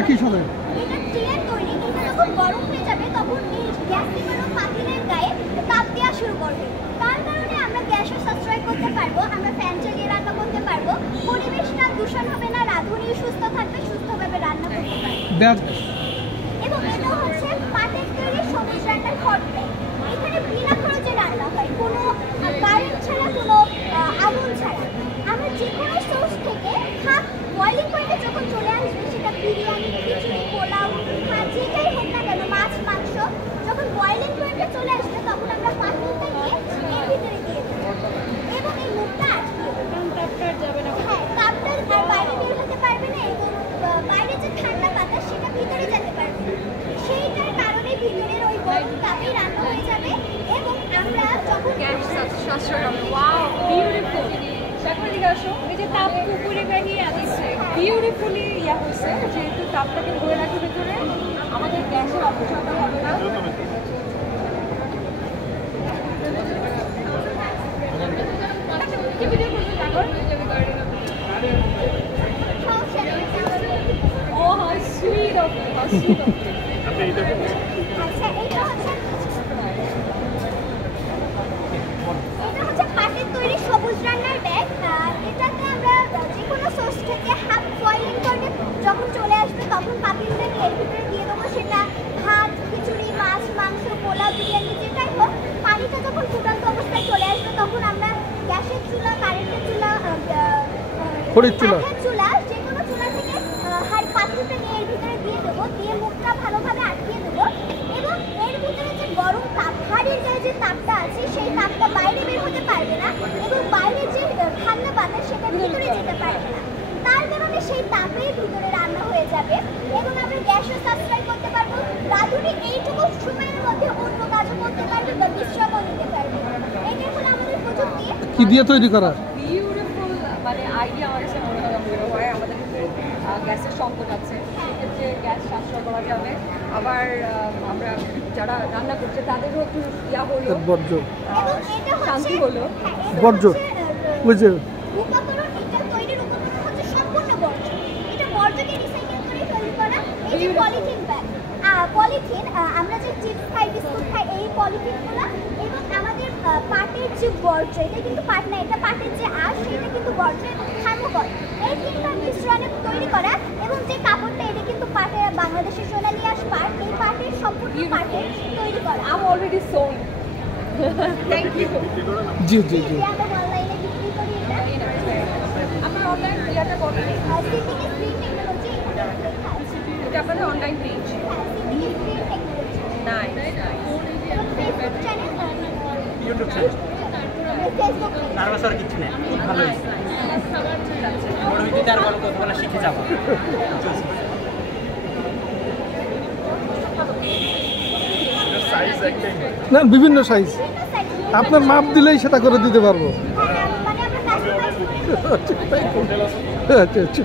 একই সাথে এটা টিনের তৈরি, এটা যখন গরম হয়ে যাবে তখন এই গ্যাস লিভার পাতিলের গায়ে তাপ দেওয়া শুরু করবে। তার কারণে আমরা গ্যাসও সাশ্রয় করতে পারবো, আমরা ফ্যান চালিয়ে রান্না করতে পারবো, পরিবেশটা দূষণ হবে না, রাঁধুনিও সুস্থ থাকবে, সুস্থভাবে রান্না করতে পারবে। এবং এটা হচ্ছে পাটের তৈরি সবুজ রান্নার হট প্লেট। এখানে বিনা খরচে রান্না হয়, কোনো কারেন্ট ছাড়া, কোনো আগুন ছাড়া। আমরা যে কোনো সোর্স থেকে হাফ বয়লিং পয়েন্টে যখন চলে আসবে, সেটা বিরিয়ানি, খিচুড়ি, পোলাও, যেটাই হোক না কেন, মাছ, মাংস, যখন বয়লিং পয়েন্টে চলে আসবে তখন আমরা পাতিলটা নিয়ে এর ভিতরে দিয়ে দেবো এবং এই মুখটা আটকিয়ে দেবো। তাপটা যাবে না, হ্যাঁ, তাপটা আর বাইরে বের হতে পারবে না এবং বাইরে যে ঠান্ডা বাতাস সেটা ভিতরে যেতে পারবে না। সেইটার কারণে ভিতরের ওই গরম তাপেই রান্না হয়ে যাবে এবং আমরা যখন গ্যাস সাশ্রয় হবে। Wow, beautiful. দেখো এদিকে আসো, এই যে তাপ উপরে বেরিয়ে আসছে, বিউটিফুলি ইয়া হচ্ছে, যেহেতু তাপটাকে ধরে রাখে ভেতরে, আমাদের গ্যাসের অপচয়টা হবে না। ও how sweet of you, how sweet of you. আচ্ছা, এটা হচ্ছে পাটের তৈরি সবুজ রান্নার ব্যাগ। এটাতে আমরা যে কোনো সোর্স থেকে হাফ বয়লিং করে যখন চলে আসবে তখন পাতিলটাকে এর ভিতরে দিয়ে দেবো। সেটা ভাত, খিচুড়ি, মাছ, মাংস, পোলাও, বিরিয়ানি যেটাই হোক, পানিটা যখন ফুটন্ত অবস্থায় চলে আসবে তখন আমরা গ্যাসের চুলা, কারেন্টের চুলা, খড়ির চুলা, যে কোনো চুলা থেকে পাতিলটা নিয়ে এর ভিতরে দিয়ে দেবো, দিয়ে মুখটা ভালোভাবে আটকিয়ে দেবো এবং এর ভিতরে যে গরম তাপ, হাড়ির গায়ে যে তাপটা আছে সেই তাপটা বাইরে বের হতে পারবে না এবং বাইরে যে ঠান্ডা বাতাস সেটা ভিতরে যেতে পারবে না। তার কারণে সেই তাপের ভিতরে রান্না হয়ে যাবে এবং আমরা গ্যাসও সাশ্রয় করতে পারবো। রাঁধুনি এইটুকু সময়ের মধ্যে অন্য কাজও করতে পারবে বা বিশ্রামও নিতে পারবে। এটাই হলো আমাদের প্রযুক্তি। কি দিয়ে তৈরি করা? বিউটিফুল, মানে আইডিয়া আমার কাছে মনে হয় আমাদের গ্যাসের সংকট আছে, সেক্ষেত্রে গ্যাস সাশ্রয় করা যাবে। আবার আমরা যারা রান্না করছে তাদেরও একটু ইয়া হলো, বর্জ্য শান্তি হলো। বর্জ্য বুঝছে উপকরণ, এটা তৈরির উপকরণ হচ্ছে সম্পূর্ণ বর্জ্য। এটা বর্জ্যকে রিসাইকেল করে তৈরি করা। এই যে পলিথিন ব্যাগ, পলিথিন, আমরা যে চিপস খাই, বিস্কুট খাই, এই পলিথিনগুলো এবং আমাদের পাটের যে বর্জ্য, এটা কিন্তু পাট না, এটা পাটের যে আঁশ, সেটা কিন্তু বর্জ্য এবং থার্মোকল, এই তিনটার মিশ্রণে তৈরি করা। এবং যে কাপড়টা, এটা কিন্তু পাটের, বাংলাদেশের সোনালী আঁশ পাট, এই পাটের সম্পূর্ণ পাটের তৈরি করা। I'm already sold. Thank you. জি জি জি আমরা অনলাইনে বিক্রি করি এটা। আপনার অনলাইন ইয়াটা কত? সিপিকে স্ক্রিন টেকনোলজি, এটা আপনাদের online page? CPK screen technology. Nice. এবং Facebook channel, YouTube channel, Facebook nervous আর কিছু নেই, খুব ভালো হয়েছে। বড় ভিডিওতে আর বড় কথাগুলো শিখে যাবো। না, বিভিন্ন সাইজ, আপনার মাপ দিলেই সেটা করে দিতে পারবো। মানে আমরা কাস্টমাইজ করি। আচ্ছা আচ্ছা।